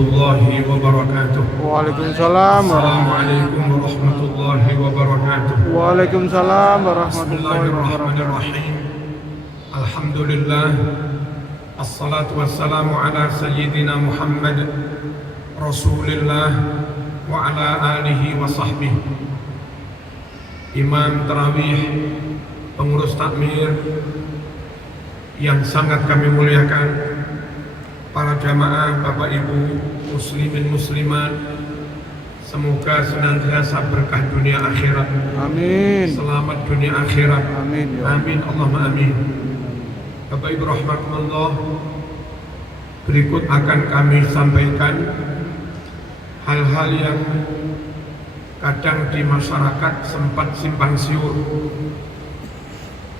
warahmatullahi wabarakatuh. Waalaikumsalam Assalamualaikum warahmatullahi wabarakatuh. Waalaikumsalam warahmatullahi wabarakatuh. Bismillahirrahmanirrahim. Alhamdulillah. Assalatu wassalamu ala sayyidina Muhammad Rasulillah wa ala alihi wa sahbihi. Imam tarawih, pengurus takmir yang sangat kami muliakan, para jamaah, bapak ibu, muslimin muslimat, semoga senantiasa berkah dunia akhirat. Amin. Selamat dunia akhirat. Amin. Amin, Allahumma amin. Bapak ibu rahimakumullah, berikut akan kami sampaikan hal-hal yang kadang di masyarakat sempat simpang siur,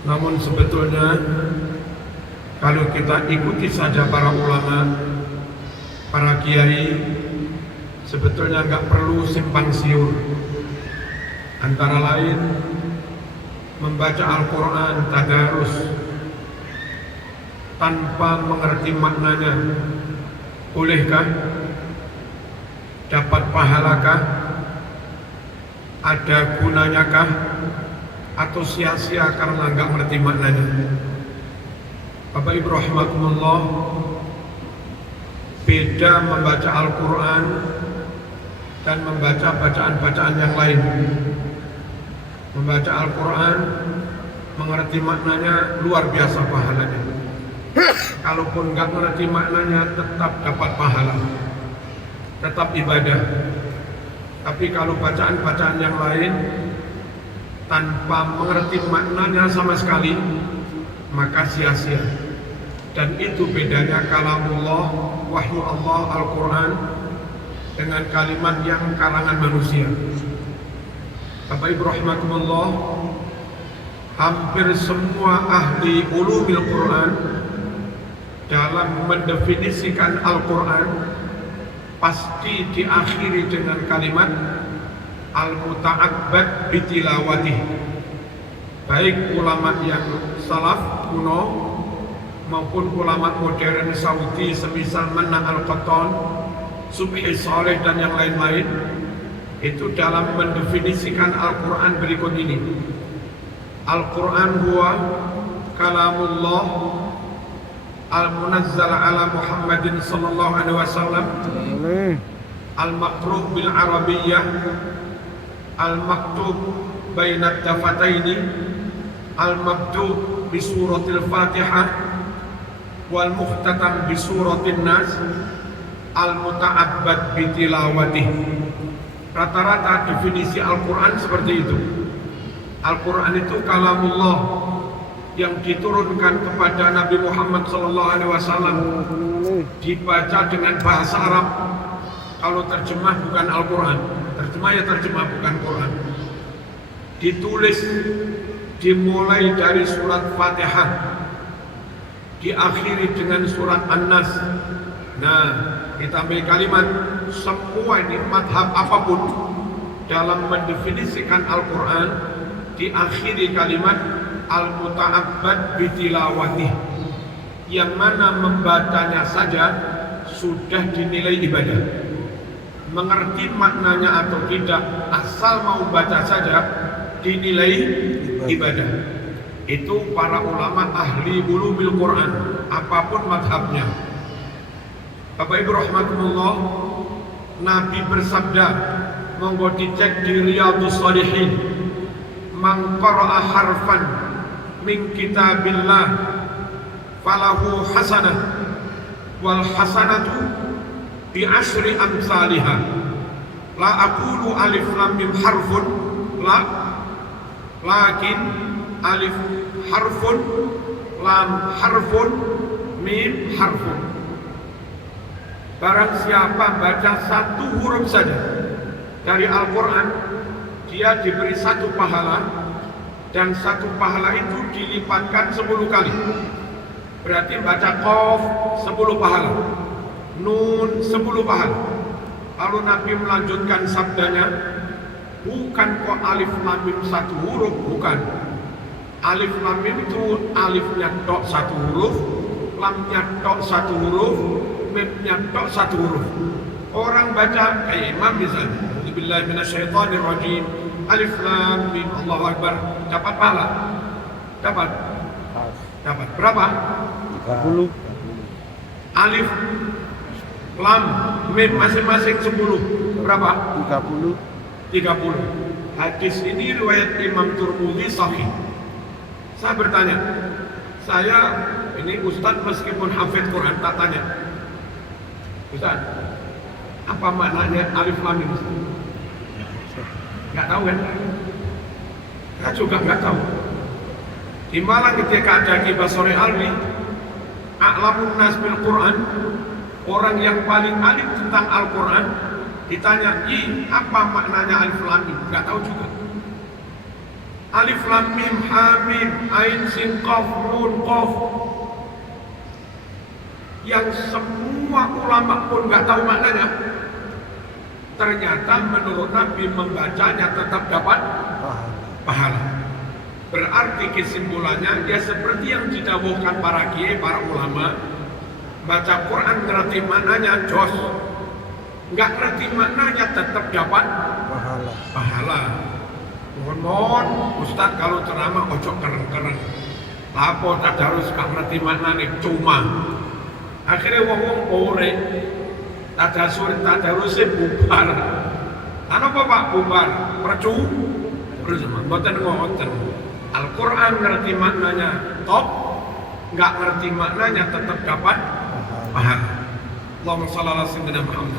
namun sebetulnya kalau kita ikuti saja para ulama, para kiai, sebetulnya nggak perlu simpang siur. Antara lain membaca Al-Quran tadarus tanpa mengerti maknanya, bolehkah? Dapat pahalakah? Ada gunanyakah? Atau sia-sia karena nggak mengerti maknanya? Bapak ibu rahimakumullah, beda membaca Al-Quran dan membaca bacaan-bacaan yang lain. Membaca Al-Quran, mengerti maknanya, luar biasa pahalanya. Kalaupun nggak mengerti maknanya, tetap dapat pahala, tetap ibadah. Tapi kalau bacaan-bacaan yang lain tanpa mengerti maknanya sama sekali, maka sia-sia. Dan itu bedanya kalamullah, wahyu Allah, Al-Quran dengan kalimat yang karangan manusia. Bapak ibu rahimakumullah, hampir semua ahli ulumil Quran dalam mendefinisikan Al-Quran pasti diakhiri dengan kalimat al-muta'abbad bitilawatih. Baik ulama yang salaf kuno maupun ulama modern Saudi semisal Manna Al-Qattan, Subhi Saleh dan yang lain-lain, itu dalam mendefinisikan Al-Quran berikut ini. Al-Quran huwa kalamullah al-munazzal ala Muhammadin sallallahu alaihi wasallam, al-maqru' bil arabiyyah, al-maktub bainad dafataini, al-mabdu' bi suratil Fatihah, wal mukhtatam bi suratin Nas, al-muta'abbad bi tilawatih. Rata-rata definisi Al-Quran seperti itu. Al-Quran itu kalamullah yang diturunkan kepada Nabi Muhammad SAW, dibaca dengan bahasa Arab. Kalau terjemah bukan Al-Quran, terjemah ya terjemah bukan Quran. Ditulis dimulai dari surat Fatihah, diakhiri dengan surat An-Nas. Nah, ditambah kalimat, semua ini madhab apapun dalam mendefinisikan Al-Quran diakhiri kalimat al-muta'abbad bitilawatih, yang mana membacanya saja sudah dinilai ibadah. Mengerti maknanya atau tidak, asal mau baca saja dinilai ibadah. Itu para ulama ahli ulumil Quran, apapun madhabnya. Bapak ibu rahmatullah, Nabi bersabda, monggo dicek di Riyadhus Shalihin, man qara'a harfan min kitabillah falahu hasanah wal hasanatu bi asyri amsalihha. La aqulu alif lam mim harfun, la, lakin alif harfun, lam harfun, mim harfun. Barang siapa baca satu huruf saja dari Al-Quran, dia diberi satu pahala, dan satu pahala itu dilipatkan 10 kali. Berarti baca Qaf 10 pahala, Nun 10 pahala. Lalu Nabi melanjutkan sabdanya, bukan kok alif lam mim satu huruf, bukan. Alif lam mim itu alifnya tok satu huruf, lamnya tok satu huruf, mimnya tok satu huruf. Orang baca kayak imam misalnya, Alhamdulillah minasyaitonirrajim, Alif Lam Mim, Allahu Akbar, dapat pahala? Dapat? Dapat. Berapa? 30. Alif Lam Mim masing-masing 10. Berapa? 30. 30. Hadis ini riwayat Imam Tirmidzi sahih. Saya bertanya, saya ini Ustadz meskipun hafid Quran, tak tanya, Ustadz, apa maknanya Alif Lam Mim? Nggak tahu kan? Saya juga nggak tahu. Di Malang ketika ada Ki Basori Alwi, A'lamun Nas bil Quran, orang yang paling alim tentang Al-Quran, ditanya, apa maknanya Alif Lam Mim? Nggak tahu juga. Alif Lam Mim, Hamim, Ain, Sin, Qaf, Nun, Qaf, yang semua ulama pun nggak tahu maknanya. Ternyata menurut Nabi membacanya tetap dapat pahala. Berarti kesimpulannya ya seperti yang didawuhkan para kiai, para ulama, baca Quran ngerti maknanya jos, nggak ngerti maknanya tetap dapat pahala. Mohon Ustadz kalau ceramah ojo keren-keren, lapo tadarus gak ngerti maknanya cuma. Akhirnya wong ore tadarusnya bubar. Apa Pak bubar? Percuma, mboten ngoten. Al-Quran ngerti maknanya top, nggak ngerti maknanya tetap dapat pahala. Allahumma shalli ala sayyidina Muhammad.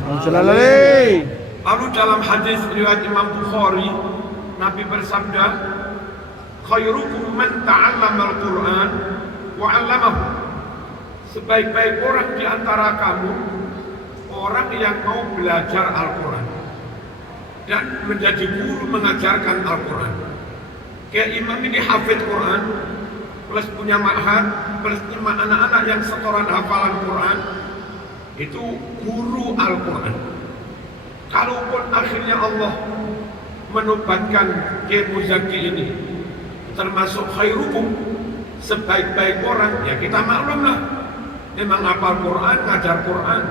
Lalu dalam hadis riwayat Imam Bukhari, Nabi bersabda, khairukum man ta'allama al-Quran wa 'allamahu. Sebaik-baik orang di antara kamu orang yang mau belajar Al-Quran dan menjadi guru mengajarkan Al-Quran. Kayak imam ini hafid Quran, plus punya ma'had, plus punya anak-anak yang setoran hafalan Quran, itu guru Al-Quran. Kalaupun akhirnya Allah menubatkan Kiai Muzaki ini termasuk khairukum, sebaik-baik orang, ya kita maklumlah, memang hafal Quran, ngajar Quran,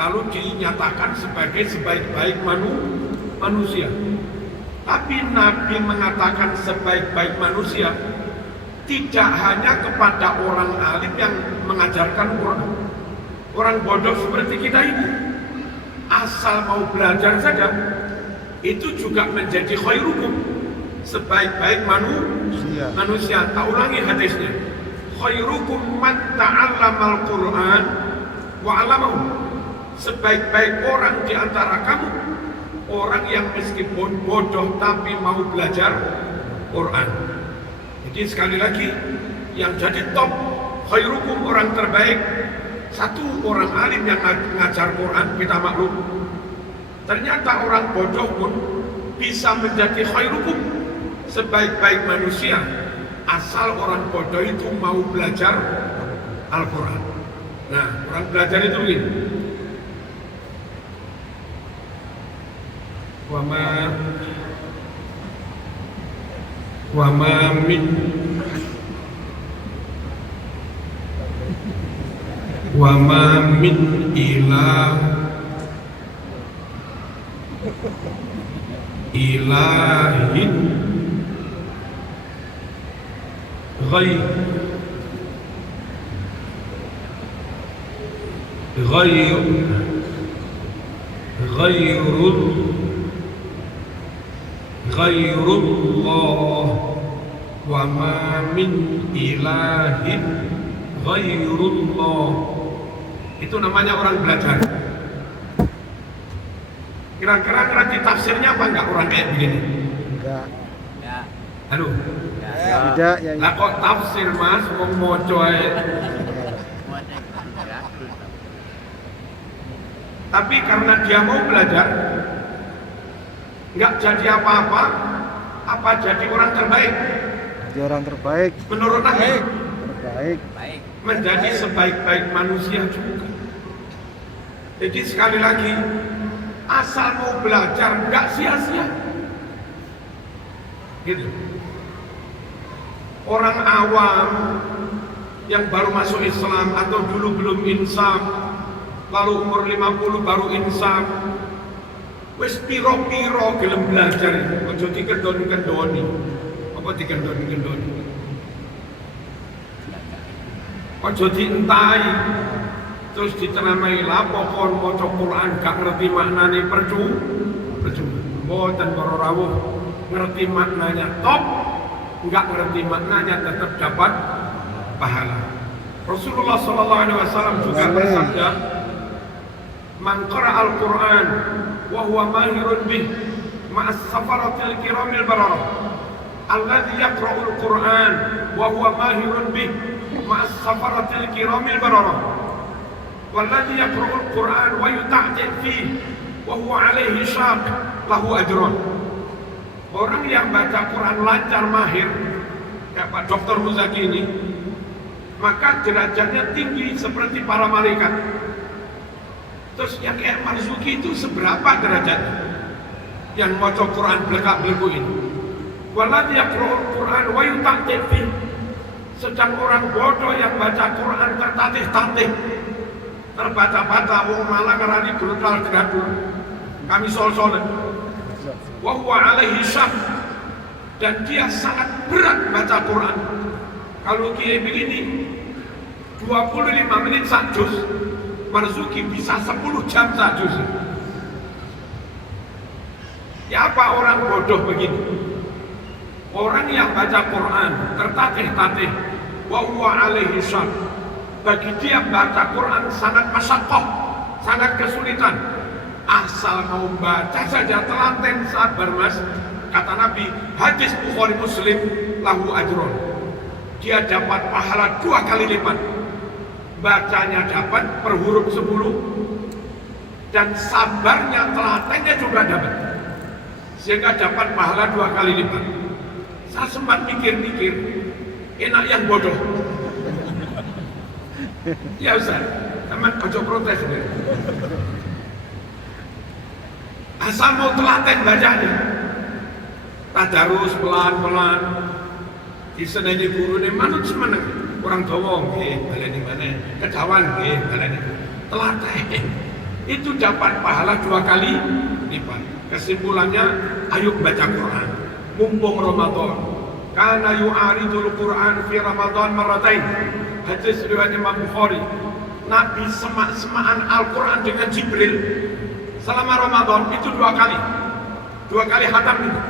lalu dinyatakan sebagai sebaik-baik manusia. Tapi Nabi mengatakan sebaik-baik manusia tidak hanya kepada orang alim yang mengajarkan Quran. Orang bodoh seperti kita ini, asal mau belajar saja, itu juga menjadi khairukum, sebaik-baik manusia. Tak ulangi hadisnya, khairukum man ta'allamal Quran wa 'allamahu. Sebaik-baik orang di antara kamu orang yang meskipun bodoh tapi mau belajar Quran. Jadi sekali lagi, yang jadi top khairukum, orang terbaik, satu orang alim yang ngajar Quran, kita maklum. Ternyata orang bodoh pun bisa menjadi khairukum, sebaik-baik manusia, asal orang bodoh itu mau belajar Al-Quran. Nah, orang belajar itu begini, wa ma min ilahin ghairullah, wa ma min ilahin ghairullah. Itu namanya orang belajar. Kira-kira ngerti tafsirnya apa enggak orang kayak begini? Enggak. Halo? Tidak ya. Lah kok tafsir Mas, wong moco ae. Tapi karena dia mau belajar, nggak jadi apa-apa, apa jadi orang terbaik? Jadi orang terbaik. Menurut Nabi, Terbaik. menjadi sebaik-baik manusia juga. Jadi sekali lagi, asal mau belajar nggak sia-sia. Gitu. Orang awam yang baru masuk Islam atau dulu belum insaf, lalu umur 50 baru insaf. Wis piro-piro gelem belajar, aja dikendoni-kendoni. Apa dikendoni-kendoni? Aja dientai terus diteramai lapo kon maca Quran gak ngerti maknane percuma. Mboten para rawuh, ngerti maknanya top, enggak ngerti maknanya tetap dapat pahala. Rasulullah sallallahu alaihi wasallam juga bersabda, "Man qara'a al-Qur'an wa huwa mahirun bih ma'as safaratil kiramil bararah." Alladzi yaqra'ul Qur'an wa huwa mahirun bih ma'as safaratil kiramil bararah. Walladzi yaqra'ul Qur'an wa yuta'til fihi wa huwa 'alaihi syaq lahu ajrun. Orang yang baca Quran lancar mahir kayak Pak Dr. Muzaki ini, maka derajatnya tinggi seperti para malaikat. Terus yang kayak Marzuki itu seberapa derajatnya? Yang baca Quran belak-beliku ini. Walladzi yaqra'ul Qur'an wa yuta'til fihi. Sedang orang bodoh yang baca Quran tertatih-tatih, terbaca-baca, wong malah ngerani gerudal-geradul, kami sol-solen. Wa huwa 'alaihi syaq, dan dia sangat berat baca Quran. Kalau kiai begini 25 menit sak juz, Marzuki bisa 10 jam sak juz. Ya apa orang bodoh begini? Orang yang baca Quran tertatih-tatih, wa huwa 'alaihi syaq, bagi dia baca Quran sangat masyaqqah, sangat kesulitan. Asal mau baca saja telaten sabar mas, kata Nabi, hadis Bukhari Muslim, lahu ajrun, dia dapat pahala 2 kali lipat. Bacanya dapat per huruf 10, dan sabarnya telatennya juga dapat, sehingga dapat pahala 2 kali lipat. Saya sempat mikir-mikir, enak yang bodoh. Ya Ustaz, teman ojo protes deh. Asal mau telaten bacanya, tadarus pelan-pelan, diseneni guru nih manut semeneng, orang Jawa nggih baleni maneh, kejawan nggih baleni. Telaten itu dapat pahala 2 kali lipat. Kesimpulannya, ayo baca Quran mumpung Ramadan. Kana yu'aridul Quran fi Ramadan marratain. Hadis riwayat Imam Bukhari. Nabi semak-semakan Al-Quran dengan Jibril selama Ramadan itu 2 kali. 2 kali khatam itu.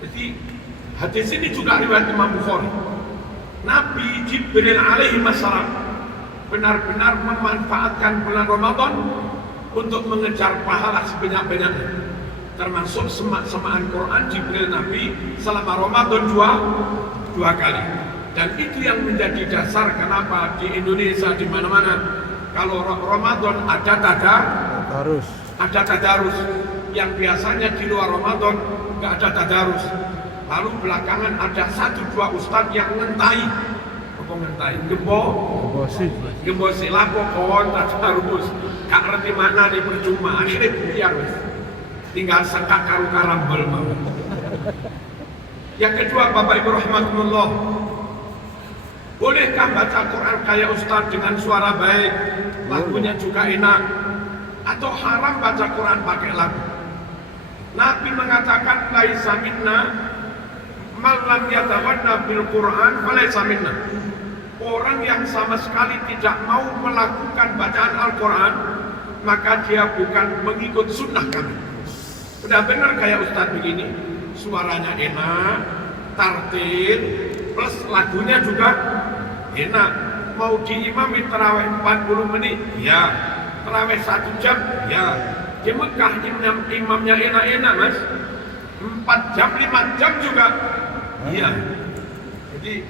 Jadi hadis ini juga riwayat Imam Bukhari. Nabi Jibril alaihi wassalam benar-benar memanfaatkan bulan Ramadan untuk mengejar pahala sebanyak-banyaknya. Termasuk semak-semakan Quran Jibril Nabi selama Ramadan 2 kali. Dan itu yang menjadi dasar kenapa di Indonesia di mana-mana kalau Ramadan ada tadarus, yang biasanya di luar Ramadan nggak ada tadarus. Lalu belakangan ada 1-2 ustadz yang ngentai, gembosi lapo kon tadarus, gak ngerti mana nih percuma, akhirnya biar tinggal sekak karu karambel mau. Yang kedua, Bapak Ibu rahimakumullah, bolehkah baca Quran kayak ustaz dengan suara baik, lagunya juga enak, atau haram baca Quran pakai lagu? Nabi mengatakan laisa minna man lam yatawanna bil Quran falaisa minna. Orang yang sama sekali tidak mau melakukan bacaan Al-Quran, maka dia bukan mengikut sunnah kami. Sudah benar kayak ustaz begini, suaranya enak, tartil, plus lagunya juga enak. Mau diimami tarawih 40 menit, ya. Tarawih 1 jam, ya. Di Mekah imamnya enak-enak mas, 4 jam, 5 jam juga, iya. Jadi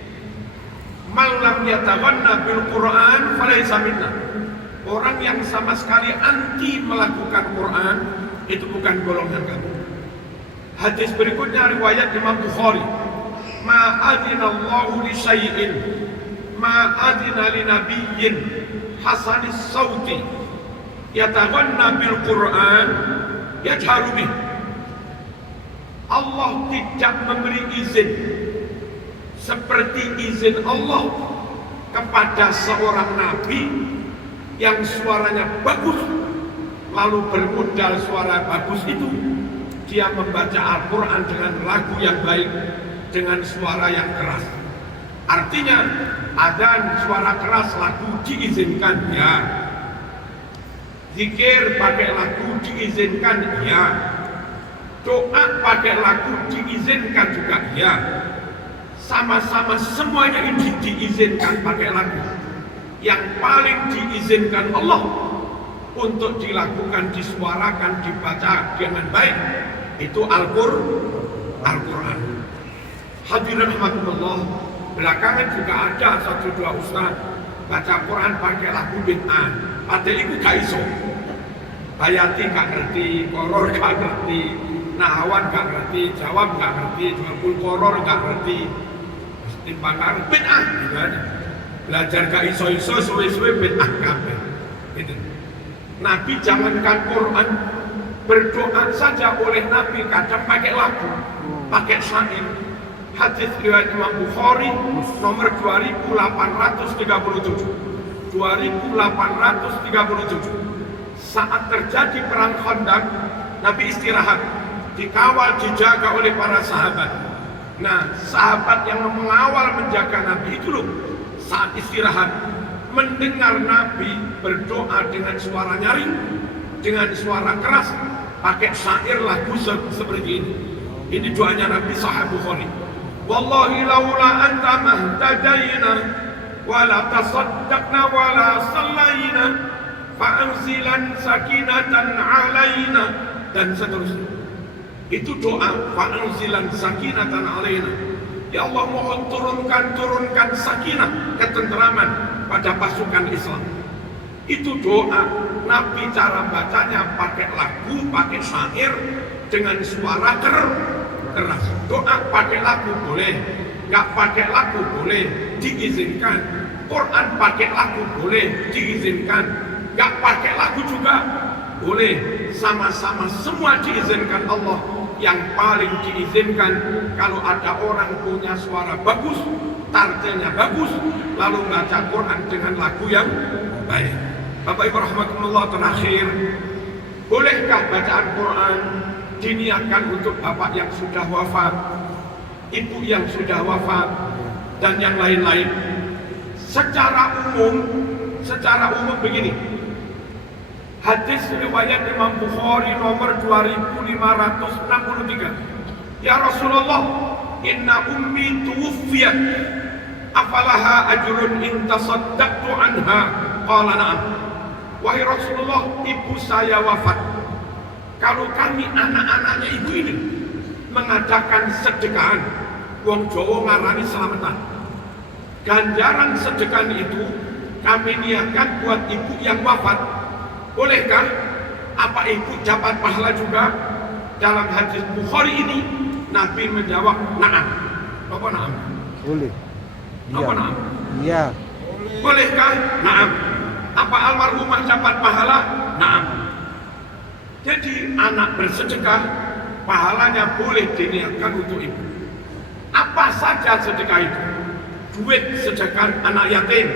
malam yatawanna bil Quran falaysa minna. Orang yang sama sekali anti melakukan Quran itu bukan golongan kami. Hadis berikutnya riwayat Imam Bukhari. Ma adinallahu li syai'in ma adina li nabiyyin hasanis sauti yatawanna bil Quran yajharu bih. Allah tidak memberi izin seperti izin Allah kepada seorang nabi yang suaranya bagus, lalu bermodal suara bagus itu, dia membaca Al-Quran dengan lagu yang baik, dengan suara yang keras. Artinya, adzan suara keras lagu diizinkan, ya. Zikir pakai lagu diizinkan, ya. Doa pakai lagu diizinkan juga, ya. Sama-sama semuanya ini diizinkan pakai lagu. Yang paling diizinkan Allah untuk dilakukan, disuarakan, dibaca dengan baik itu Al-Quran. Hadirin rahmatullah, belakangan juga ada satu dua ustaz baca Quran pakai lagu bid'ah. Padahal itu gak iso. Bayati gak ngerti, koror gak ngerti, nahawan gak ngerti, jawab gak ngerti, jual koror gak ngerti. Timbang bid'ah gitu aja. Belajar gak iso-iso suwe-suwe bid'ah kabeh. Gitu. Nabi jangankan Quran, berdoa saja oleh Nabi kadang pakai lagu, pakai syair. Hadis riwayat Imam Bukhari nomor 2837. 2837. Saat terjadi perang Khandaq, Nabi istirahat, dikawal, dijaga oleh para sahabat. Nah, sahabat yang mengawal menjaga Nabi itu loh, saat istirahat mendengar Nabi berdoa dengan suara nyaring, dengan suara keras, pakai syair lagu seperti ini. Ini doanya Nabi Sahih Bukhari. Wallahi laula anta mahtadaina wala tasaddaqna wala sallaina fa'anzilan sakinatan alaina, dan seterusnya. Itu doa fa'anzilan sakinatan alaina. Ya Allah, mohon turunkan sakinah, ketenteraman pada pasukan Islam. Itu doa. Nabi cara bacanya pakai lagu, pakai syair dengan suara keras. Doa pakai lagu boleh, nggak pakai lagu boleh, diizinkan. Quran pakai lagu boleh, diizinkan. Nggak pakai lagu juga boleh. Sama-sama semua diizinkan Allah. Yang paling diizinkan kalau ada orang punya suara bagus, tartilnya bagus, lalu baca Quran dengan lagu yang baik. Bapak Ibu rahmatullah, terakhir, bolehkah bacaan Quran diniatkan untuk bapak yang sudah wafat, ibu yang sudah wafat, dan yang lain-lain? Secara umum begini. Hadis riwayat Imam Bukhari nomor 2563. Ya Rasulullah, inna ummi tuwuffiyat, afalaha ajrun in tasaddaqtu anha? Qala na'am. Wahai Rasulullah, ibu saya wafat. Kalau kami anak-anaknya ibu ini mengadakan sedekahan, wong Jawa ngarani selamatan, ganjaran sedekahan itu kami niatkan buat ibu yang wafat, bolehkah? Apa ibu dapat pahala juga? Dalam hadis Bukhari ini Nabi menjawab na'am. Apa na'am? Boleh. Apa na'am? Iya. Bolehkah? Na'am. Apa almarhumah dapat pahala? Na'am. Jadi anak bersedekah pahalanya boleh diniatkan untuk ibu. Apa saja sedekah itu? Duit sedekah anak yatim,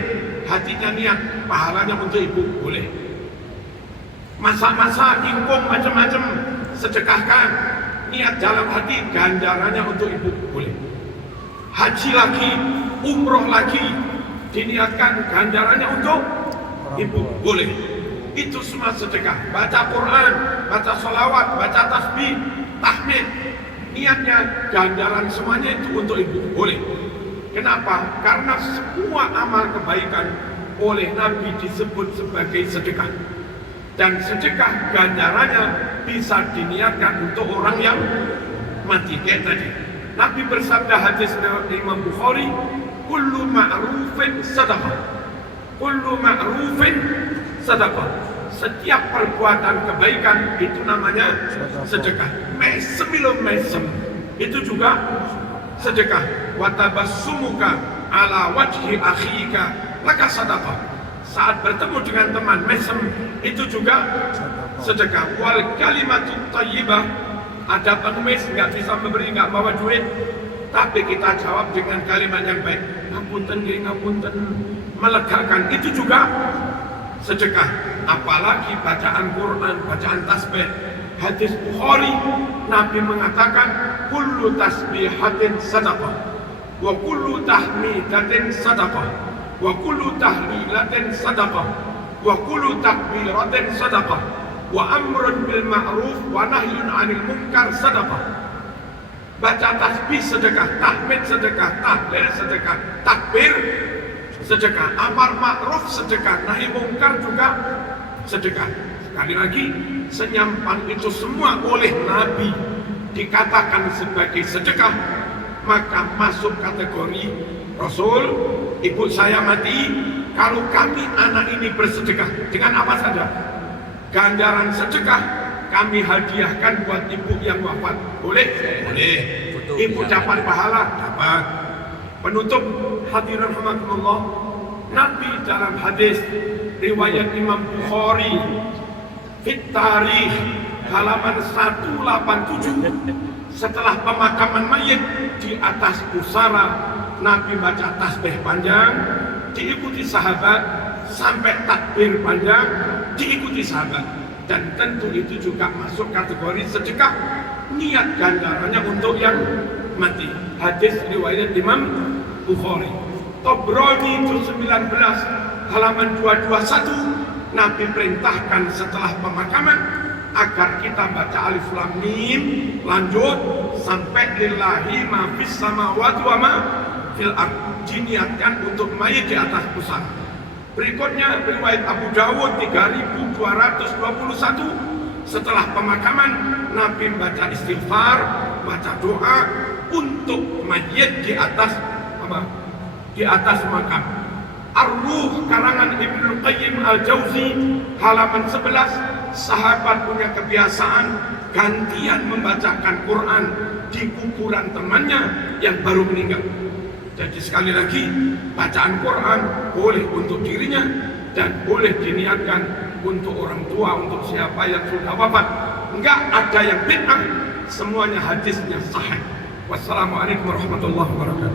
hatinya niat pahalanya untuk ibu, boleh. Masak-masak, ingkung, macam-macam, sedekahkan, niat dalam hati, ganjarannya untuk ibu, boleh. Haji lagi, umroh lagi, diniatkan ganjarannya untuk ibu, boleh. Itu semua sedekah. Baca Quran, baca sholawat, baca tasbih, tahmid, niatnya ganjaran semuanya itu untuk ibu, boleh. Kenapa? Karena semua amal kebaikan oleh Nabi disebut sebagai sedekah. Dan sedekah ganjarannya bisa diniatkan untuk orang yang mati kayak tadi. Nabi bersabda, hadis Imam Bukhari, kullu ma'rufin sadaqah. Kullu ma'rufin sadaqah. Setiap perbuatan kebaikan itu namanya sedekah. Mesem itu juga sedekah. Wa tabassumuka ala wajhi akhika laka sadaqah. Saat bertemu dengan teman mesem itu juga sedekah. Wal kalimatut thayyibah, ada pengemis nggak bisa memberi, nggak bawa duit, tapi kita jawab dengan kalimat yang baik, ngapunten, ngapunten, melegakan, itu juga sedekah, apalagi bacaan Quran, bacaan tasbih. Hadis Bukhari, Nabi mengatakan kullu tasbihatin sadaqah wa kullu tahmidatin sadaqah wa kullu tahlilatin sadaqah wa kullu takbiratin sadaqah wa amrun bil ma'ruf wa nahyun 'anil munkar sadaqah. Baca tasbih sedekah, tahmid sedekah, tahlil sedekah, takbir sedekah, amar ma'ruf sedekah, nahi mungkar juga sedekah. Sekali lagi, senyampan itu semua oleh Nabi dikatakan sebagai sedekah, maka masuk kategori Rasul. Ibu saya mati, kalau kami anak ini bersedekah dengan apa saja, ganjaran sedekah kami hadiahkan buat ibu yang wafat. Boleh? Boleh. Ibu dapat pahala? Dapat. Penutup hadirin rahimakumullah, Nabi dalam hadis riwayat Imam Bukhari Fit Tarikh halaman 187, setelah pemakaman mayit di atas pusara Nabi baca tasbih panjang, diikuti sahabat, sampai takbir panjang, diikuti sahabat. Dan tentu itu juga masuk kategori sedekah, niat ganjarannya untuk yang mati. Hadis riwayat Imam Bukhari. Tabrani juz 19 halaman 221, Nabi perintahkan setelah pemakaman agar kita baca alif lam mim, lanjut sampai lillahi ma fis samawati wa ma fil ardh, diniatkan untuk mayit di atas pusara. Berikutnya riwayat Abu Dawud 3221, setelah pemakaman Nabi baca istighfar, baca doa untuk mayit di atas apa? Di atas makam. Ar-Ruh karangan Ibnu Qayyim Al-Jauzi halaman 11, sahabat punya kebiasaan gantian membacakan Quran di kuburan temannya yang baru meninggal. Jadi sekali lagi, bacaan Quran boleh untuk dirinya dan boleh diniatkan untuk orang tua, untuk siapa yang sudah wafat. Enggak ada yang bid'ah, semuanya hadisnya sahih. Wassalamualaikum warahmatullahi wabarakatuh.